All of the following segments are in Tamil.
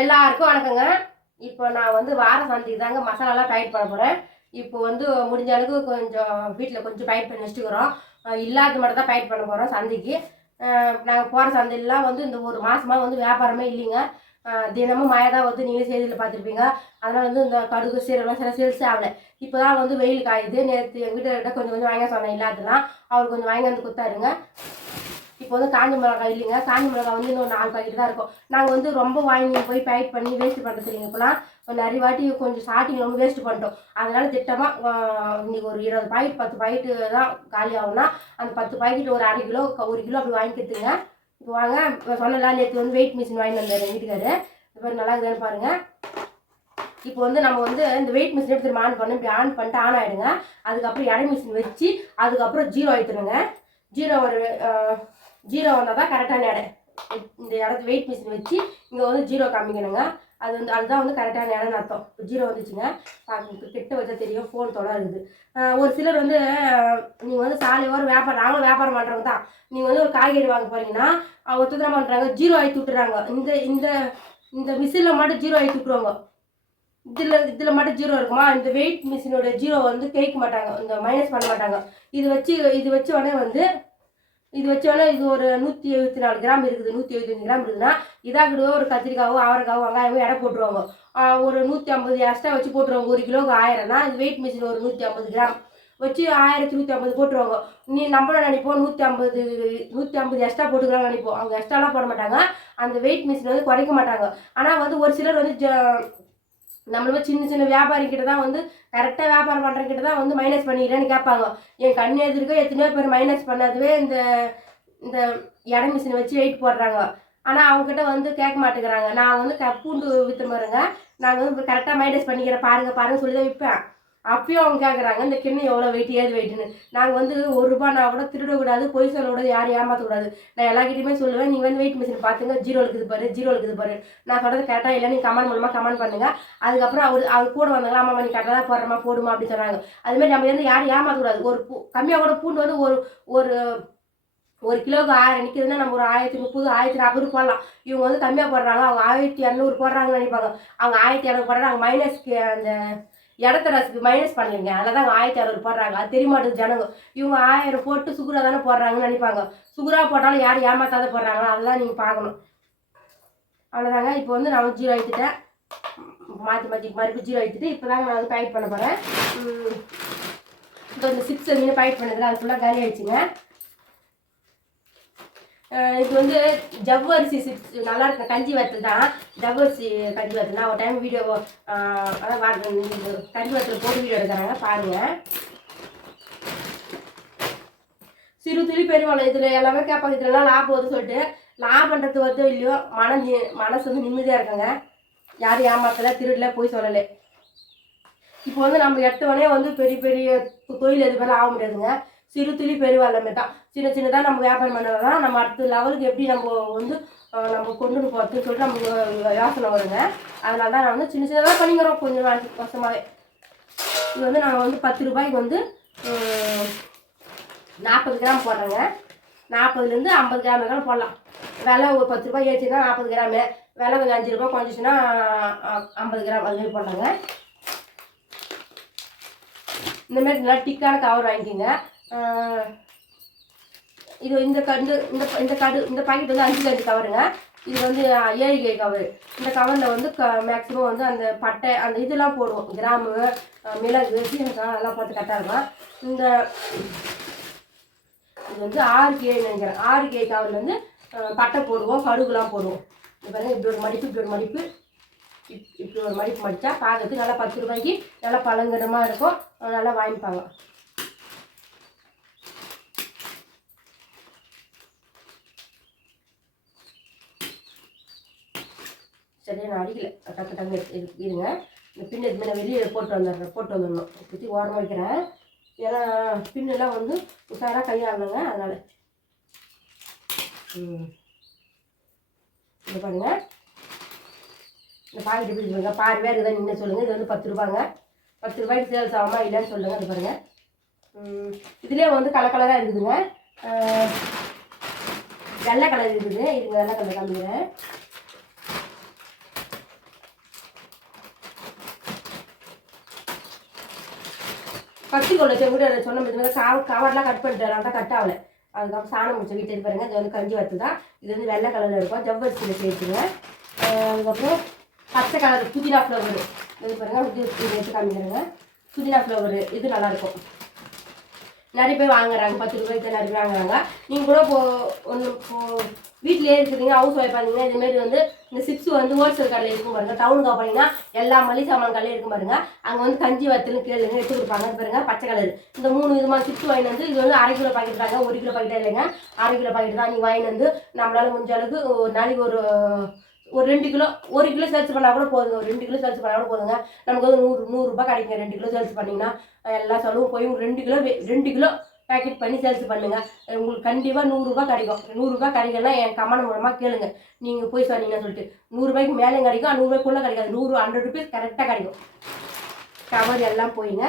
எல்லாருக்கும் வணக்கங்க. இப்போ நான் வந்து வார சந்தைக்கு தாங்க மசாலாலாம் டைட் பண்ண போகிறேன். இப்போ வந்து முடிஞ்ச அளவுக்கு கொஞ்சம் வீட்டில் கொஞ்சம் டைட் பண்ணி வச்சுக்கிறோம். இல்லாத மட்டும் தான் டைட் பண்ண போகிறோம் சந்தைக்கு. நாங்கள் போகிற சந்தையிலாம் வந்து இந்த ஒரு மாதமாக வந்து வியாபாரமே இல்லைங்க. தினமும் மழை தான் வந்து நீங்களே செய்தியில் பார்த்துருப்பீங்க. அதனால் வந்து இந்த கடுகு சீரகம்லாம் சில சேல்ஸே ஆகலை. இப்போ தான் வந்து வெயில் காயுது. நேற்று எங்கள் வீட்டில் கொஞ்சம் கொஞ்சம் வாங்க சொன்னேன் இல்லாதலாம். அவர் கொஞ்சம் வாங்கி வந்து கொடுத்தாருங்க. இப்போ வந்து காஞ்ச மிளகாய் இல்லைங்க. காஞ்ச மிளகாய் வந்து இன்னும் 4 பாக்கெட் தான் இருக்கும். நாங்கள் வந்து ரொம்ப வாங்கி போய் பேக் பண்ணி வேஸ்ட் பண்ணுறது இல்லைங்க. இப்போலாம் நிறைய வாட்டி கொஞ்சம் ஸ்டார்டிங் ரொம்ப வேஸ்ட் பண்ணிட்டோம். அதனால் திட்டமாக இன்றைக்கி ஒரு 20 பாக்கெட் 10 பாக்கெட்டு தான் காலி ஆகும்னா அந்த 10 பாக்கெட் ஒரு அரை கிலோ 1 கிலோ அப்படி வாங்கிக்கிறதுங்க. இப்போ வாங்க சொன்னலாம் நேற்று வந்து வெயிட் மிஷின் வாங்கி வந்தார் எங்கள் வீட்டுக்காரு. இப்போ நல்லா இருக்குதுன்னு பாருங்கள். இப்போ வந்து நம்ம வந்து இந்த வெயிட் மிஷின் எப்படி திரும்ப ஆன் பண்ணி இப்படி ஆன் பண்ணிட்டு ஆன் ஆகிடுங்க. அதுக்கப்புறம் எடை மிஷின் வச்சு அதுக்கப்புறம் ஜீரோ ஆகிட்டுருங்க. ஜீரோ வந்தால் தான் கரெக்டான எடை. இந்த இடத்து வெயிட் மிஷின் வச்சு இங்கே வந்து ஜீரோ காமிக்கணுங்க. அதுதான் வந்து கரெக்டான இடம்னு அர்த்தம். இப்போ ஜீரோ வந்துச்சுங்க. கிட்ட வச்சா தெரியும் ஃபோன் இருக்குது. ஒரு சிலர் வந்து நீங்கள் வந்து சாலையோரம் வியாபாரம் நாங்களும் வியாபாரம் பண்ணுறவங்க தான். நீங்கள் வந்து ஒரு காய்கறி வாங்க போகிறீங்கன்னா ஒருத்தர் பண்ணுறாங்க ஜீரோ ஆகி விட்டுறாங்க. இந்த இந்த மிஷினில் மட்டும் ஜீரோ ஆகி விட்டுருவாங்க. இதில் மட்டும் ஜீரோ இருக்குமா? இந்த வெயிட் மிஷினோட ஜீரோ வந்து கேட்க மாட்டாங்க, இந்த மைனஸ் பண்ண மாட்டாங்க. இது வச்சு உடனே வந்து இது ஒரு 174 கிராம் இருக்குது, 175 கிராம் இருக்குதுன்னா இதாகிடுவோ ஒரு கத்திரிக்காவோ அவரைக்காவோ வெங்காயமோ எடை போட்டுருவாங்க. ஒரு 150 எக்ஸ்ட்ரா வச்சு போட்டுருவாங்க. 1 கிலோவுக்கு 1000னா இது வெயிட் மிஷின் ஒரு 150 கிராம் வச்சு 1150 போட்டுருவாங்க. நம்மளும் நினைப்போம் 150 எக்ஸ்ட்ரா போட்டுக்கிறாங்க நினைப்போம். அவங்க எக்ஸ்ட்ராலாம் போட மாட்டாங்க. அந்த வெயிட் மிஷின் வந்து குறைக்க மாட்டாங்க. ஆனால் வந்து ஒரு சிலர் வந்து நம்மளும் சின்ன வியாபாரிக்கிட்ட தான் வந்து கரெக்டாக வியாபாரம் பண்ணுறக்கிட்ட தான் வந்து மைனஸ் பண்ணிக்கிறேன்னு கேட்பாங்க. என் கண் எதிர்க்க எத்தனையோ பேர் மைனஸ் பண்ணதுவே இந்த இந்த எடை மிஷினை வச்சு வெயிட் போடுறாங்க. ஆனால் அவங்ககிட்ட வந்து கேட்க மாட்டேங்கிறாங்க. நான் வந்து பூண்டு விற்று பாருங்க, நாங்கள் வந்து கரெக்டாக மைனஸ் பண்ணிக்கிறேன் பாருங்க சொல்லி தான் விற்பேன். அப்பயும் அவங்க கேட்குறாங்க இந்த கிண்ணம் எவ்வளோ வெயிட் ஏது வெயிட்டுன்னு. நாங்கள் வந்து ₹1 கூட திருடக்கூடாது, பொய் சொல்லக்கூடாது, யாரும் ஏமாற்றக்கூடாது. நான் எல்லாக்கிட்டையுமே சொல்லுவேன், நீங்கள் வந்து வெயிட் மிஷின் பார்த்துங்க, ஜீரோ இருக்குது பாரு. நான் சொல்கிறது கரெக்டாக இல்லை, நீங்கள் கமெண்ட் மூலமாக கமெண்ட் பண்ணுங்கள். அதுக்கப்புறம் அவர் கூட வந்தாங்க, ஆமாம் நீ கரெக்டாக தான் போடுறமா போடுமா அப்படின்னு சொன்னாங்க. அதுமாதிரி நம்ம வந்து யாரும் ஏமாற்றக்கூடாது. ஒரு கம்மியாக கூட பூண்டு வந்து ஒரு கிலோவுக்கு 1000 நிற்குதுன்னா நம்ம ஒரு 1030 1040 போடலாம். இவங்க வந்து கம்மியாக போடுறாங்க, அவங்க 1200 போடுறாங்கன்னு நினைப்பாங்க. அவங்க 1200 போடுறாங்க. மைனஸ்க்கு அந்த இடத்த ரசுக்கு மைனஸ் பண்ணலைங்க. அதில் தான் 1600 போடுறாங்க. அது தெரிய மாட்டேங்குது ஜனங்க. இவங்க 1000 போட்டு சுகுரா தானே போடுறாங்கன்னு நினைப்பாங்க. சுகுரா போட்டாலும் யாரும் ஏமாத்தாத போடுறாங்களா அதெல்லாம் நீங்கள் பார்க்கணும். அவ்வளோதாங்க. இப்போ வந்து நான் ஜீரோ ஆகிட்டுட்டேன். மாற்றி மறுபடியும் ஜீரோ ஆகிட்டு இப்போ தாங்க நான் வந்து டைட் பண்ண போகிறேன். இப்போ இந்த 6 மீன் டைட் பண்ணதில் அது ஃபுல்லாக காலி ஆகிடுச்சுங்க. இது வந்து ஜவ்வரிசி சிப்ஸ் நல்லா இருக்கு. கஞ்சி வத்தல் தான் ஜவ்வரிசி கஞ்சி வத்தல். நான் ஒரு டைம் வீடியோ அதான் கஞ்சி வத்தல் போட்டு வீடியோ எடுக்கிறாங்க பாருங்கள். சிறு துளி பெருவாளம் இதில் எல்லாமே கேட்பாங்க. இதெல்லாம் லாபம் வருது சொல்லிட்டு லாபன்றது வருதோ இல்லையோ மனசு வந்து நிம்மதியாக இருக்குங்க. யாரும் ஏமாத்தலை, திருடல, போய் சொல்லலை. இப்போ வந்து நம்ம எடுத்தவொடனே வந்து பெரிய பெரிய தொழில் எது பேரும் ஆக முடியாதுங்க. சிறு துளி பெருவாளமே தான். சின்னதாக நம்ம வியாபாரம் பண்ணனா நம்ம அடுத்த லெவலுக்கு எப்படி நம்ம வந்து நம்ம கொண்டு போகிறதுன்னு சொல்லிட்டு நமக்கு யோசனை வருங்க. அதனால தான் நான் வந்து சின்னதாக பண்ணிக்கிறோம் கொஞ்சம் வருஷமாகவே. இது வந்து நாங்கள் வந்து 10 ரூபாய்க்கு வந்து 40 கிராம் போடுறேங்க. 40லேருந்து 50 கிராம் வேணாலும் போடலாம். விலை ஒரு 10 ரூபாய் ஏற்றினா 40 கிராமு, விலை கொஞ்சம் 5 ரூபாய் குறைஞ்சிச்சுன்னா 50 கிராம் அதுமாரி போடலாங்க. இந்தமாரி நல்லா டிக்கான கவர் வாங்கிக்கிங்க. இது இந்த பாக்கெட் வந்து 5 கவருங்க. இது வந்து 7 கவர். இந்த கவரில் வந்து மேக்ஸிமம் வந்து அந்த பட்டை அந்த இதெல்லாம் போடுவோம், கிராமு, மிளகு, சீரகம் அதெல்லாம் போட்டு கரெக்டாக இருக்கும். இது வந்து 6 நினைக்கிறேன். 6 கவரில் வந்து பட்டை போடுவோம், கடுகுலாம் போடுவோம். இது பாருங்கள், இப்படி ஒரு மடிப்பு இப்படி ஒரு மடிப்பு மடித்தா பார்க்கறதுக்கு நல்லா 10 ரூபாய்க்கு நல்லா பழங்கரமாக இருக்கும். நல்லா வாங்கிப்பாங்க. சரியா நான் அடிக்கல, டக்கு இருங்க. இந்த பின்னு இதுமாதிரி நான் வெளியே போட்டு வந்துடணும். பற்றி ஓரமாக வைக்கிறேன். ஏன்னா பின்னெல்லாம் வந்து உஷாராக கையாளணுங்க. அதனால் இது பாருங்கள். இந்த பாக்கெட் எப்படி சொல்லுங்க, பாரு வேறு இதான் நின்று சொல்லுங்கள். இது வந்து 10 ரூபாங்க. 10 ரூபாய்க்கு சேல்ஸ் ஆகாமா இல்லைன்னு சொல்லுங்கள். அது பாருங்கள். இதுலேயே வந்து கலராக இருக்குதுங்க. வெள்ளை கலர் இருக்குது. இதுக்கு வெள்ளை கலர் காமிக்கிறேன். கத்திக்கொள்ள வச்சு கூட சொன்ன மாதிரி கவர்லாம் கட் பண்ணிட்டு தான் கட் ஆகலை. அதுக்கப்புறம் சாணம் முடிச்ச வீட்டு பாருங்க. இது வந்து கஞ்சி வத்து தான். இது வந்து வெள்ளை கலரில் இருக்கும். ஜவ்வரிசியில் சேர்த்துங்க. அதுக்கப்புறம் பச்சை கலர் புதினா ஃப்ளவர் இது பாருங்கள். இது எடுத்து காமிக்கிறேங்க. புதினா ஃப்ளவர் இது நல்லாயிருக்கும். நிறைய பேர் வாங்குறாங்க. 10 ரூபாய்க்கு நிறைய பேர் வாங்குறாங்க. நீங்கள் கூட வீட்டிலே இருக்குதுங்க, ஹவுஸ் ஒய்ஃப் இருந்தீங்க, இதுமாரி வந்து இந்த சிப்ஸ் வந்து ஹோல்சேல் கடையில் இருக்கும் பாருங்க. டவுனுக்கு போனீங்கன்னா எல்லா மளிகை சாமான் கடையில் இருக்கும் பாருங்க. அங்கே வந்து கஞ்சி வத்துன்னு கேளுங்க, எடுத்து கொடுப்பாங்க. பாருங்க பச்சை கலர் இந்த 3 விதமான சிப்ஸ் வாங்கி வந்து இது வந்து 1/2 கிலோ பாக்கெட் தாங்க. 1 கிலோ பாக்கெட்டாக இல்லைங்க, 1/2 கிலோ பாக்கெட் தான். நீங்கள் வாங்கி வந்து நம்மளால முடிஞ்ச அளவுக்கு ஒரு நாளைக்கு ஒரு 2 கிலோ 1 கிலோ சேல்ஸ் பண்ணால் கூட போதுங்க. ஒரு 2 கிலோ சேல்ஸ் பண்ணால் கூட போதுங்க. நமக்கு வந்து 100 ரூபாய் கிடைக்குங்க. 2 கிலோ சேல்ஸ் பண்ணிங்கன்னா எல்லா செலவும் போய் 2 கிலோ பேக்கெட் பண்ணி சேல்ஸ் பண்ணுங்க. உங்களுக்கு கண்டிப்பாக 100 ரூபாய் கிடைக்கும். 100 ரூபாய் கிடைக்கலன்னா என் கமெண்ட் மூலமாக கேளுங்க. நீங்கள் போய் சொன்னீங்கன்னு சொல்லிட்டு 100 ரூபாய்க்கு மேலே கிடைக்கும், 100 ரூபாய்க்குள்ளே கிடைக்காது. 100 ரூபீஸ் கரெக்டாக கிடைக்கும். கவர் எல்லாம் போயிங்க.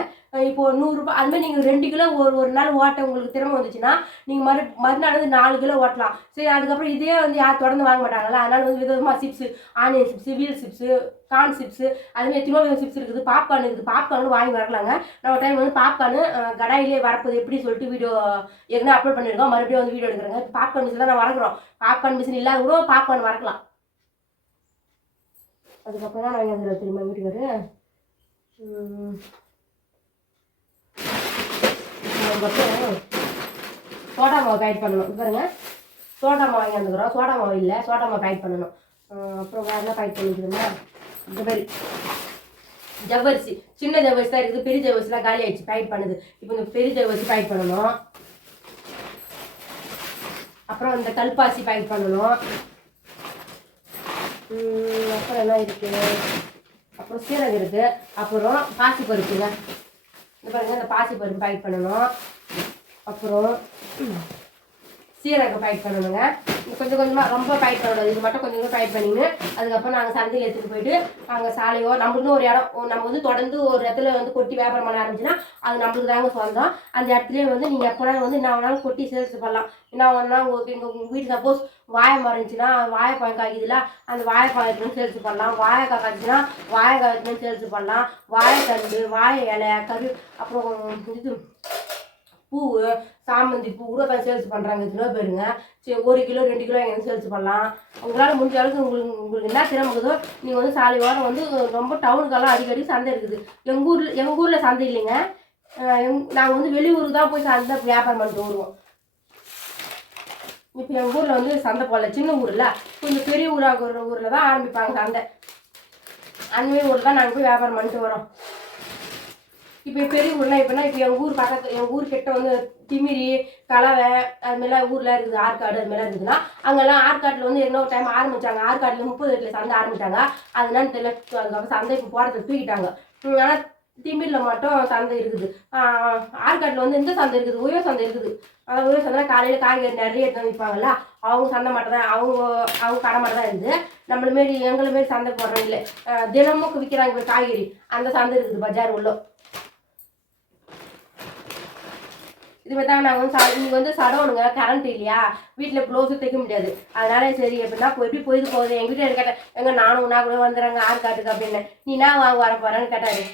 இப்போது 100 ரூபாய் அதுமாதிரி நீங்கள் 2 கிலோ ஒரு நாள் ஓட்ட உங்களுக்கு திறமை வந்துச்சுன்னா நீங்கள் மறுநாள் வந்து 4 கிலோ ஓட்டலாம். சரி, அதுக்கப்புறம் இதே வந்து யார் தொடர்ந்து வாங்க மாட்டாங்களா? அதனால் வந்து விதமாக chips, onion chips, wheel chips, corn chips, அதுமாதிரி எத்தனோ வித சிப்ஸ் இருக்குது. பாப்கார்ன் இருக்குது. பாப்கார்னு வாங்கி வரலாங்க. நம்ம டைம் வந்து பாப்கார்னு கடாயிலே வரப்போது எப்படி சொல்லிட்டு வீடியோ ஏற்கனவே அப்லோட் பண்ணியிருக்கோம். மறுபடியும் வந்து வீடியோ எடுக்கிறேங்க. பாப்கார்ன் மிஷின் தான் நான் வளர்க்குறோம். பாப்கார்ன் மிஷின் இல்லாத கூட பாப்கார்ன் வளர்க்கலாம். அதுக்கப்புறம் தான் நான் வாங்கி தெரியுமா வீட்டுக்காரு சோடா மாவு பேக் பண்ணணும். பாருங்க, சோடா மாவு வாங்கி வந்துக்கிறோம். சோடா மாவு இல்லை, சோடா மாவு பேக் பண்ணணும். அப்புறம் வேறு என்ன பேக் பண்ணிக்கிறோமா? இந்த மாதிரி ஜவ்வரிசி, சின்ன ஜவ்வரிசி தான் இருக்குது. பெரிய ஜவ்வரிசிலாம் காலி ஆயிடுச்சு, பேக் பண்ணுது. இப்போ இந்த பெரிய ஜவ்வரிசி பேக் பண்ணணும். அப்புறம் இந்த கல்பாசி பேக் பண்ணணும். அப்புறம் என்ன இருக்குது? அப்புறம் சீரகம் இருக்குது. அப்புறம் பாசிப்பருப்புங்க. இந்த பாருங்க, இந்த பாசிப்பருப்பு பேக் பண்ணணும். அப்புறம் சீரகம் பேக் பண்ணணுங்க. கொஞ்சம் கொஞ்சமாக ரொம்ப பேக் பண்ணணும். இது மட்டும் கொஞ்சம் கொஞ்சம் பேக் பண்ணின்னு அதுக்கப்புறம் நாங்கள் சந்தையில் எடுத்துகிட்டு போயிட்டு அங்கே சாலையோ நம்மளுக்கு ஒரு இடம் நம்ம வந்து தொடர்ந்து ஒரு இடத்துல வந்து கொட்டி வியாபாரம் பண்ண ஆரம்பிச்சுன்னா அது நம்மளுக்கு தாங்க சொந்தம். அந்த இடத்துலேயே வந்து நீங்கள் எப்போனா வந்து என்ன வேணாலும் கொட்டி சேல்ஸ் பண்ணலாம். என்ன வேணா உங்கள் வீட்டு சப்போஸ் வாழைமரம் இருந்துச்சுன்னா வாழைப்பழம் காய்க்குதுல, அந்த வாழைப்பழம் எடுத்துன்னு சேல்ஸ் பண்ணலாம். வாழைக்காய் காய்ச்சுன்னா வாழைக்காய் எடுத்துன்னு சேல்ஸ் பண்ணலாம். வாழைத்தண்டு, வாழை இலை, அப்புறம் இது பூ, சாமந்தி பூ கூட தான் சேல்ஸ் பண்ணுறாங்க. எத்தனோ பேருங்க. சரி, 1 கிலோ 2 கிலோ எங்கே சேல்ஸ் பண்ணலாம். உங்களால் முடிஞ்ச அளவுக்கு உங்களுக்கு என்ன திறமைக்குதோ நீங்கள் வந்து சாலை வாரம் வந்து ரொம்ப டவுனுக்கெல்லாம் அடிக்கடி சந்தை இருக்குது. எங்கள் ஊரில் சந்தை இல்லைங்க. நாங்கள் வந்து வெளியூருக்கு தான் போய் சந்தை வியாபாரம் பண்ணிட்டு வருவோம். இப்போ எங்கள் ஊரில் வந்து சந்தை போடல, சின்ன ஊரில் கொஞ்சம் பெரிய ஊராக ஒரு ஊரில் தான் ஆரம்பிப்பாங்க சந்தை. அந்தமாரி ஊரில் தான் நாங்கள் போய் வியாபாரம் பண்ணிட்டு வரோம். இப்போ பெரிய ஊர்லாம் இப்போனா இப்போ எங்கள் ஊர் பக்கத்து எங்கள் ஊர் கிட்ட வந்து திமிரி, கலவை அதுமாரிலாம் ஊரில் இருக்குது. ஆற்காடு அதுமாரிலாம் இருக்குதுன்னா அங்கெல்லாம் ஆற்காட்டில் வந்து என்ன ஒரு டைம் ஆரம்பித்தாங்க. ஆற்காட்டில் 30 வீட்டில் சந்தை ஆரம்பித்தாங்க. அதனால தெரியல, அதுக்கப்புறம் சந்தை இப்போ போகிறதுக்கு தூக்கிட்டாங்க. ஆனால் திமிரியில் மட்டும் சந்தை இருக்குது. ஆற்காட்டில் வந்து எந்த சந்தை இருக்குது? உயர் சந்தை இருக்குது. அதாவது உயர் சந்தை காலையில் காய்கறி நிறைய எடுத்து விற்பாங்கல்ல, அவங்க சந்தை மட்டும் தான், அவங்க கடை மட்டும் தான் இருக்குது. நம்மளுமாரி எங்களுமாரி சந்தை போடுறோம் இல்லை, தினமும் விற்கிறாங்க காய்கறி, அந்த சந்தை இருக்குது பஜார் உள்ள. இதுமாதிரி தான் நாங்கள் வந்து நீங்கள் வந்து சடவுனுங்க, கரண்ட் இல்லையா, வீட்டில் ப்ளவுஸு தைக்க முடியாது. அதனால சரி எப்படின்னா எப்படி போகுது எங்கள் வீட்டில் கேட்டேன். எங்கே நானும் நான் கூட வந்துடுறேங்க ஆற்காட்டுக்கு அப்படின்னு. நீ என்ன வாங்க வர போகிறேன்னு கேட்டார்.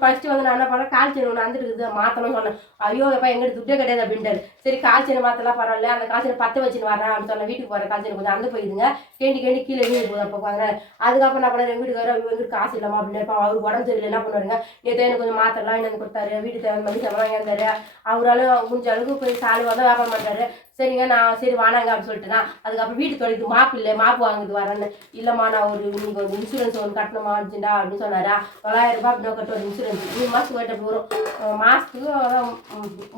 ஃபஸ்ட்டு வந்து நான் என்ன பண்ணேன், கால் செயின் ஒன்று வந்துட்டு இருக்குது மாற்றணும்னு சொன்னேன். ஐயோ எப்போ எங்கிட்ட துட்டே கிடையாது அப்படின்ட்டாரு. சரி கால் செயின் மாற்றலாம் பரவாயில்ல, அந்த கால் செயினை 10 வச்சுன்னு வரேன் அப்படின்னு சொன்னேன். வீட்டுக்கு போகிற கால் செயின் கொஞ்சம் அந்த போயிடுங்க, கேண்டி கீழே வீடு போகுது. அப்போ பாருங்க. அதுக்கப்புறம் நான் பண்ணேன், எங்கள் வீட்டுக்காரர் எங்களுக்கு காசு இல்லாமா அப்படின்னு இருப்பான். அவர் உடம்பு சரியில்லை, என்ன பண்ணுவாருங்க, நேற்று எனக்கு கொஞ்சம் மாற்றலாம் என்ன கொடுத்தாரு, வீட்டு தேவை மணி சம்பளம் வாங்கியிருந்தாரு. அவரால் முடிஞ்ச அளவுக்கு போய் சாலைவாக தான் வியாபாரம் பண்ணுறாரு. சரிங்க, நான் சரி வானாங்க அப்படின்னு சொல்லிட்டுனா அதுக்கப்புறம் வீட்டு தொலைக்கு மாப்பு இல்லை, மாப்பு வாங்கிட்டு வரேன்னு. இல்லைம்மா நான் நீங்கள் ஒரு இன்சூரன்ஸ் ஒன்று கட்டணுமா அனுப்பிச்சுண்டா அப்படின்னு சொன்னாரா. 900 ரூபாய் அப்படின்னு கட்ட ஒரு இன்சூரன்ஸ் 3 மாதத்துக்கு கட்ட வரும். மாதத்துக்கு அதான்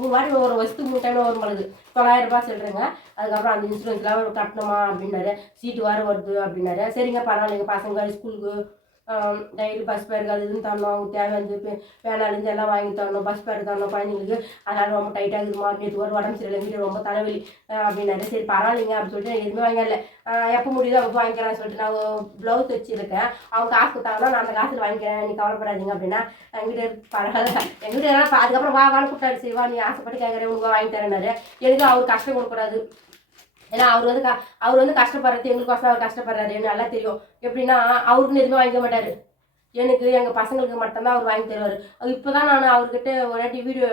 3 வாட்டி ஒரு வருஷத்துக்கு 3 டைம் வரும் பொழுது 900 ரூபாய் சொல்கிறேங்க. அதுக்கப்புறம் அந்த இன்சூரன்ஸ்லாம் கட்டணுமா அப்படின்னாரு. சீட்டு வர வருது அப்படின்னாரு. சரிங்க பரவாயில்லைங்க, பசங்க ஸ்கூலுக்கு டெய்லி பஸ் பேருக்கு அது இதுன்னு தரணும், அவங்க தேவையானது வேணாலேருந்து எல்லாம் வாங்கி தரணும், பஸ் பேர் தரணும் குழந்தைங்களுக்கு. அதனால் ரொம்ப டைட்டாக இருக்குமா, நேற்று ஒரு உடம்பு சரியில்லை, வீட்டு ரொம்ப தலைவலி அப்படின்னாரு. சரி பரவாயில்லைங்க அப்படின்னு சொல்லிட்டு எதுவுமே வாங்கல. எப்போ முடியுதோ அப்போ வாங்கிக்கிறேன்னு சொல்லிட்டு நான் ப்ளவுஸ் வச்சுருக்கேன். அவங்க காசு கொடுத்தாங்கன்னா நான் அந்த காசில் வாங்கிக்கிறேன், நீ கவலைப்படாதீங்க அப்படின்னா எங்கிட்ட பரவாயில்ல. எங்கிட்ட அதுக்கப்புறம் வான்னு கூப்பிட்டாரு. சரி வா நீ ஆசைப்பட்டு கேட்குறேன் உங்களுக்கு வாங்கி தரேன்னாரு. எனக்கு அவர் கஷ்டம் கொடுக்கூடாது. ஏன்னா அவர் வந்து கஷ்டப்படுறது எங்களுக்கு அவர் கஷ்டப்படுறாரு நல்லா தெரியும். எப்படின்னா அவருக்குன்னு எதுவுமே வாங்கிக்க மாட்டார். எனக்கு எங்கள் பசங்களுக்கு மட்டும்தான் அவர் வாங்கி தருவார். இப்போ தான் நான் அவர்கிட்ட ஒரு வாட்டி வீடியோ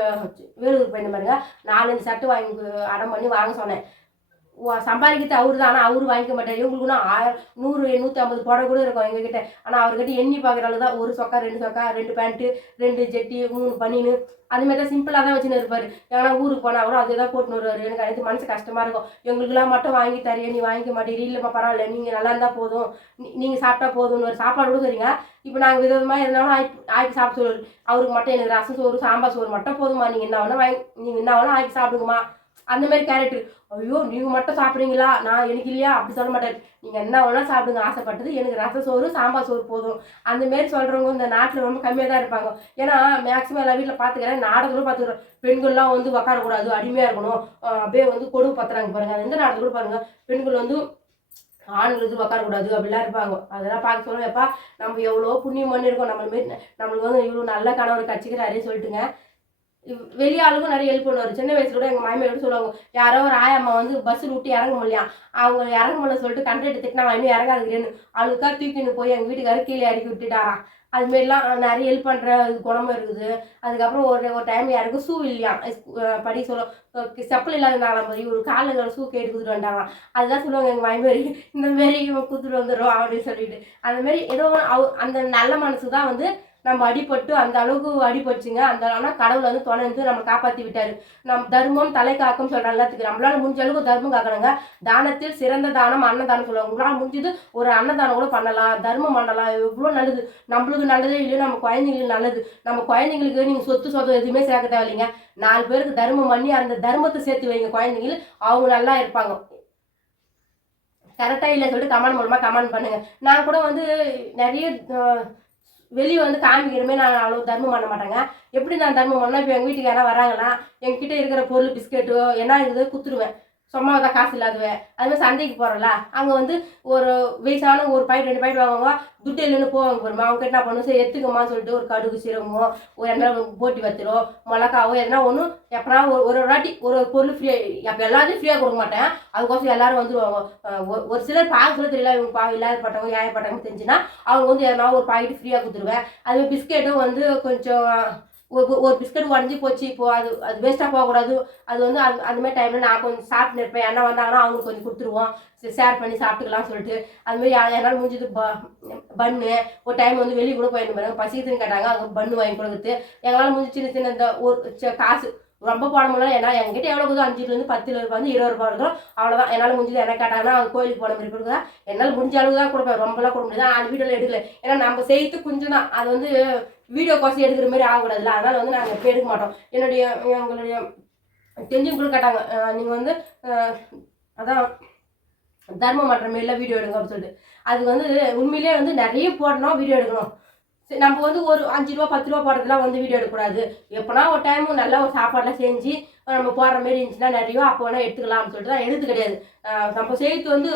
வேலூர் போயிருந்த பாருங்க, 4 ஷர்ட்டு வாங்கி அடம் பண்ணி வாங்க சொன்னேன். சம்பாதிக்கிறது அவரு தான், ஆனால் அவரு வாங்கிக்க மாட்டார். இவங்களுக்குன்னா 100 150 புடவை கூட இருக்கும் எங்ககிட்ட. ஆனால் அவர்கிட்ட எண்ணி பார்க்குற அளவு தான் 1 சொக்கா 2 சொக்கா 2 பேண்ட்டு 2 ஜெட்டி 3 பனின்னு அதுமாதிரி தான் சிம்பிளாக தான் வச்சுன்னு இருப்பார். ஏன்னா ஊருக்கு போனால் கூட அதே தான் போட்டுன்னு வருவார். எனக்கு அது மனசு கஷ்டமாக இருக்கும். எங்களுக்குலாம் மட்டும் வாங்கி தரையே, நீ வாங்கிக்க மாட்டேன், இல்லைம்மா பரவாயில்ல, நீங்கள் நல்லா இருந்தால் போதும், நீங்கள் சாப்பிட்டா போதும்னு ஒரு சாப்பாடு கூட சரிங்க. இப்போ நாங்கள் விதமாக எதுனாலும் ஆக்கி சாப்பிட சொல்லுவார். அவருக்கு மட்டும் எனக்கு ரசம் சோறு சாம்பார் சோறு மட்டும் போதுமா, நீங்கள் என்ன வேணால் நீங்கள் என்ன வேணால் ஆக்கி சாப்பிடுங்கம்மா அந்த மாதிரி கேரக்டர். ஐயோ நீங்கள் மட்டும் சாப்பிட்றீங்களா, நான் எனக்கு இல்லையா அப்படி சொல்ல மாட்டேன். நீங்கள் என்ன வேணால் சாப்பிடுங்க, ஆசைப்பட்டது எனக்கு ரச சோறு சாம்பார் சோறு போதும். அந்தமாரி சொல்கிறவங்க இந்த நாட்டில் ரொம்ப கம்மியாக தான் இருப்பாங்க. ஏன்னா மேக்ஸிமம் எல்லா வீட்டில் பார்த்துக்கிறேன், நாடகங்களும் பார்த்துக்கிறோம். பெண்கள்லாம் வந்து உட்காரக்கூடாது, அடிமையாக இருக்கணும், அப்படியே வந்து கொடுமை பத்துறாங்க பாருங்கள். எந்த நாடகத்தில் கூட பாருங்கள், பெண்கள் வந்து ஆண்கள் வந்து உட்காரக்கூடாது அப்படிலாம் இருப்பாங்க. அதெல்லாம் பார்க்க சொல்லுவேன். எப்பா நம்ம எவ்வளோ புண்ணியம் பண்ணியிருக்கோம், நம்மளுக்கு வந்து இவ்வளோ நல்ல கணவர் கட்சிக்கிறாரே சொல்லிட்டுங்க. வெளியே ஆளுக்கும் நிறைய ஹெல்ப் பண்ணுவார். சின்ன வயசுல கூட எங்கள் மாமியார் கூட சொல்லுவாங்க, யாரோ ஒரு ஆயம்மா வந்து பஸ்ஸில் விட்டு இறங்க முடியலையா, அவங்க இறங்க முடியல சொல்லிட்டு கண்டக்டர் திட்டினாங்க, இன்னும் இறங்காதுக்கிறேன்னு அவளுக்காக தூக்கின்னு போய் எங்கள் வீட்டுக்காரர் கீழே இறக்கி விட்டுட்டாராம். அதுமாரிலாம் நிறைய ஹெல்ப் பண்ணுற குணமும் இருக்குது. அதுக்கப்புறம் ஒரு டைம் யாருக்கும் ஷூ இல்லையா, படி சொல்ல செப்பல் இல்லாதனால மாதிரி ஒரு காலில் ஷூ கேட்டு கொடுத்துட்டு வந்துட்டாங்க. அதுதான் சொல்லுவாங்க எங்கள் மாமியார், இந்தமாரி கொடுத்துட்டு வந்துடும் அப்படின்னு சொல்லிட்டு. அந்தமாரி ஏதோ அந்த நல்ல மனசு தான் வந்து நம்ம அடிபட்டு அந்த அளவுக்கு அடிபட்டுச்சுங்க. அந்த ஆனால் கடவுள் வந்து தொடர்ந்து நம்ம காப்பாற்றி விட்டார். தர்மம் தலை காக்கும் சொல்கிற எல்லாத்துக்கு நம்மளால முடிஞ்ச அளவுக்கு தர்மம் காக்கணுங்க. தானத்தில் சிறந்த தானம் அன்னதானம் சொல்லுவாங்க. உங்களால் முடிஞ்சது ஒரு அன்னதானம் கூட பண்ணலாம், தர்மம் பண்ணலாம், எவ்வளோ நல்லது. நம்மளுக்கு நல்லதே இல்லையோ நம்ம குழந்தைங்களுக்கு நல்லது. நம்ம குழந்தைங்களுக்கு நீங்கள் சொத்து எதுவுமே சேர்க்க தேவையில்லைங்க. 4 பேருக்கு தர்மம் பண்ணி அந்த தர்மத்தை சேர்த்து வைங்க, குழந்தைங்களுக்கு அவங்க நல்லா இருப்பாங்க. கரெக்டாக இல்லை சொல்லிட்டு கமெண்ட் மூலமாக கமெண்ட் பண்ணுங்கள். நான் கூட வந்து நிறைய வெளியே வந்து காமிக்கிறமே நான் அவ்வளோ தர்மம் பண்ண மாட்டேங்க. எப்படி நான் தர்மம் பண்ணால், இப்போ எங்கள் வீட்டுக்கு யாராவது வராங்கன்னா எங்ககிட்ட இருக்கிற பொருள் பிஸ்கெட்டு என்ன இருக்குது குத்துருவேன். சும்மா தான் காசு இல்லாதவே. அதுமாதிரி சந்தைக்கு போகிறோம்ல, அங்கே வந்து ஒரு வயசான ஒரு பாக்கெட் 2 பாக்கெட் வாங்குவாங்க, துட்டு இல்லைன்னு போவாங்க பாருமா. அவங்க என்ன பண்ணும், சரி எடுத்துக்கம்மான்னு சொல்லிட்டு ஒரு கடுகு சீரகமோ ஒரு எண்ணெய் போட்டி வச்சிரும், மிளகாவோ எதனா ஒன்று எப்பனா ஒரு வாட்டி ஒரு பொருள் ஃப்ரீயாக, அப்போ எல்லாத்தையும் ஃப்ரீயாக கொடுக்க மாட்டேன். அதுக்கோசம் எல்லாரும் வந்துடுவாங்க. ஒரு சிலர் பார்க்க சொல்ல தெரியல, இவங்க இல்லாதப்பட்டவங்க ஏழைப்பட்டவங்க தெரிஞ்சுன்னா அவங்க வந்து எதனா ஒரு பாக்கெட் ஃப்ரீயாக கொடுத்துருவேன். அதுமாதிரி பிஸ்கெட்டும் வந்து கொஞ்சம் ஒரு பிஸ்கட் உடஞ்சி போச்சு, இப்போது அது வேஸ்ட்டாக போகக்கூடாது. அது வந்து அதுமாதிரி டைமில் நான் கொஞ்சம் சாப்பிட்டு இருப்பேன். யாரா வந்தாங்கன்னா அவங்களுக்கு கொஞ்சம் கொடுத்துருவோம், ஷேர் பண்ணி சாப்பிட்டுக்கலாம்னு சொல்லிட்டு. அதுமாதிரி என்னால் முடிஞ்சது பன்னு ஒரு டைம் வந்து வெளியே கூட போயிருந்த பாருங்க, பசிக்குதுன்னு கேட்டாங்க, அவங்க பன்னு வாங்கி கொடுக்குறது. எங்களால் முடிஞ்சு சின்ன சின்ன இந்த ஒரு காசு ரொம்ப போட முடியல. ஏன்னா என்கிட்ட எவ்வளோ போதும் 5லேருந்து 10 வந்து 20 ரூபா இருக்கும், அவ்வளோதான். என்னால் முடிஞ்சது என்ன கேட்டாங்கன்னா அவங்க கோயிலுக்கு போன மாதிரி கொடுக்குறா, என்னால் முடிஞ்ச அளவு தான் கொடுப்பேன், ரொம்பலாம் கொடுக்க முடியாது. அந்த வீடியோவில் எடுக்கல, ஏன்னா நம்ம செய்து கொஞ்சம் தான், அது வந்து வீடியோ காசு எடுக்கிற மாதிரி ஆகக்கூடாதுல்ல, அதனால் வந்து நாங்கள் இப்போ எடுக்க மாட்டோம். எங்களுடைய தெரிஞ்சவங்க கூட கேட்டாங்க, நீங்கள் வந்து அதான் தர்மம் பண்ணுற மாரிலாம் வீடியோ எடுங்க அப்படின்னு சொல்லிட்டு. அது வந்து உண்மையிலே வந்து நிறைய போடணும், வீடியோ எடுக்கணும். சரி, நம்ம வந்து ஒரு 5 ரூபா 10 ரூபா போடுறதுலாம் வந்து வீடியோ எடுக்கக்கூடாது. எப்போனா ஒரு டைம் நல்லா ஒரு சாப்பாடெலாம் செஞ்சு நம்ம போடுற மாரி இருந்துச்சுன்னா நிறைய அப்போ வேணால் எடுத்துக்கலாம்னு சொல்லிட்டு தான் எடுத்து கிடையாது. நம்ம செய்து வந்து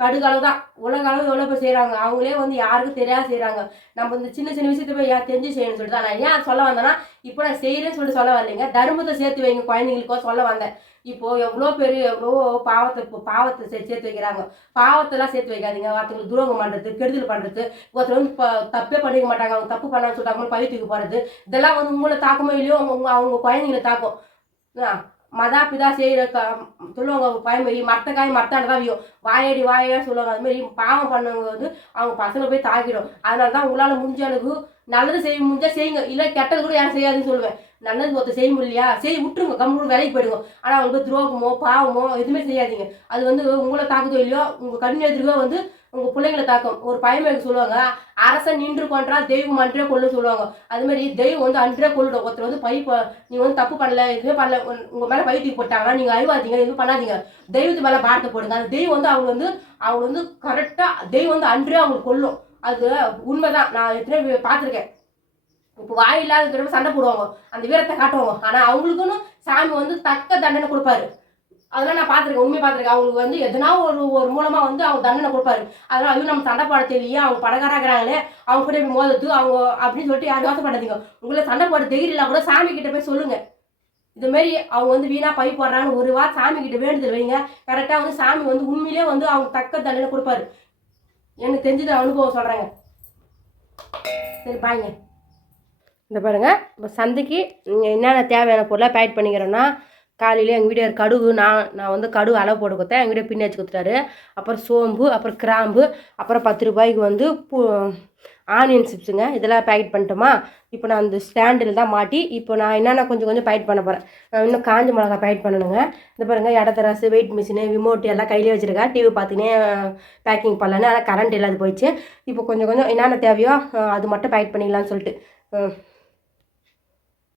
கடுகளவு தான். உலக அளவு எவ்வளோ பேர் செய்கிறாங்க, அவங்களே வந்து யாருக்கும் தெரியாது செய்கிறாங்க. நம்ம இந்த சின்ன சின்ன விஷயத்த போய் ஏன் தெரிஞ்சு செய்யணும்னு சொல்லிட்டு தான். நான் ஏன் சொல்ல வந்தேன்னா, இப்போ நான் செய்கிறேன்னு சொல்லிட்டு சொல்ல வரலைங்க, தர்மத்தை சேர்த்து வைங்க குழந்தைங்களுக்கோ சொல்ல வந்தேன். இப்போது எவ்வளோ பேர் எவ்வளோ பாவத்தை சேர்த்து வைக்கிறாங்க. பாவத்தெல்லாம் சேர்த்து வைக்காதீங்க. ஒருத்தவங்களுக்கு துரோகம் பண்ணுறது, கெடுதல் பண்ணுறது, ஒருத்தர் வந்து தப்பே பண்ணிக்க மாட்டாங்க, அவங்க தப்பு பண்ணான்னு சொல்லிட்டு பழித்துக்கு போகிறது, இதெல்லாம் வந்து உங்களை தாக்குமோ இல்லையோ அவங்க குழந்தைங்களை தாக்கும். மதா பிதா செய்கிற சொல்லுவாங்க பயமாரி மரத்தக்காய் மரத்தாண்ட தான் வியும், வாயடி சொல்லுவாங்க. அதுமாரி பாவம் பண்ணவங்க வந்து அவங்க பசங்களை போய் தாக்கிடும். அதனால தான் உங்களால் முடிஞ்ச அளவுக்கு நல்லது செய்ய முடிஞ்சால் செய்யுங்க, இல்லை கெட்டது கூட யாரும் செய்யாதுன்னு சொல்லுவேன். நல்லது ஒருத்தர் செய்ய முடியலையா, விட்டுருங்க, கம்முன்னு வேலைக்கு போயிடுங்க. ஆனால் அவங்களுக்கு துரோகமோ பாவமோ எதுவுமே செய்யாதீங்க. அது வந்து உங்களை தாக்குதோ இல்லையோ, உங்கள் கண் எதிர்க்கோ வந்து உங்கள் பிள்ளைங்களை தாக்கும். ஒரு பயமைக்கு சொல்லுவாங்க, அரசன் நின்று கொன்றா தெய்வம் அன்றே கொள்ளு சொல்லுவாங்க. அதுமாதிரி தெய்வம் வந்து அன்றே கொள்ளுடும். ஒருத்தர் வந்து நீங்கள் வந்து தப்பு பண்ணல, எதுவுமே பண்ணல, உங்கள் மேலே பைத்தியம் போட்டாங்கன்னா நீங்கள் அழிவாதீங்க, எதுவும் பண்ணாதீங்க, தெய்வத்து மேலே பாரத்தை போடுங்க. அந்த தெய்வம் வந்து அவங்க வந்து கரெக்டாக தெய்வம் வந்து அன்றே அவங்களுக்கு கொள்ளும். அது உண்மைதான். நான் எத்தனை பார்த்துருக்கேன். இப்போ வாயில்லாத திரும்ப சண்டை போடுவாங்க, அந்த வீரத்தை காட்டுவாங்க. ஆனால் அவங்களுக்குன்னு சாமி வந்து தக்க தண்டனை கொடுப்பாரு. அதெல்லாம் நான் பார்த்துருக்கேன், உண்மையை பார்த்துருக்கேன். அவங்களுக்கு வந்து எதனா ஒரு மூலமாக வந்து அவங்க தண்டனை கொடுப்பாரு. அதனால் அதுவும் நம்ம சண்டை போட தெரியலையே, அவங்க படகாராங்கிறாங்களே, அவங்க கூட போய் மோதத்து அவங்க அப்படின்னு சொல்லிட்டு யாரும் யோசப்படாதீங்க. உங்களை சண்டை போட தைரியலாம் கூட சாமி கிட்ட போய் சொல்லுங்கள். இதுமாரி அவங்க வந்து வீணாக பை போடுறாங்கன்னு ஒரு வாரம் சாமி கிட்ட வேண்டுதல் வைங்க. கரெக்டாக வந்து சாமி வந்து உண்மையிலே வந்து அவங்க தக்க தண்டனை கொடுப்பாரு. எனக்கு தெரிஞ்சது அனுபவம் சொல்கிறேங்க. சரி பாருங்க. இந்த பாருங்கள், இப்போ சந்தைக்கு என்னென்ன தேவையான பொருளாக பேக்கெட் பண்ணிக்கிறேன்னா, காலையில் எங்கள் வீட்டுக்கார் கடுகு நான் வந்து கடுகு அளவு போட்டு கொடுத்தேன். எங்கள் வீட்டை பின்னாச்சு கொடுத்துட்டாரு. அப்புறம் சோம்பு, அப்புறம் கிராம்பு, அப்புறம் 10 ரூபாய்க்கு வந்து ஆனியன் சிப்ஸுங்க. இதெல்லாம் பேக்கெட் பண்ணிட்டோமா. இப்போ நான் அந்த ஸ்டாண்டில் தான் மாட்டி இப்போ நான் என்னென்ன கொஞ்சம் கொஞ்சம் பேக்கெட் பண்ண போகிறேன். இன்னும் காஞ்ச மிளகா பேக்கெட் பண்ணணுங்க. இந்த பாருங்கள், இடத்தராசு, வெயிட் மிஷினு, ரிமோட் எல்லாம் கையிலே வச்சுருக்கேன். டிவி பார்த்துனே பேக்கிங் பண்ணலன்னு, ஆனால் கரண்ட் இல்லாது போயிடுச்சு. இப்போ கொஞ்சம் கொஞ்சம் என்னென்ன தேவையோ அது மட்டும் பேக்கெட் பண்ணிக்கலாம்னு சொல்லிட்டு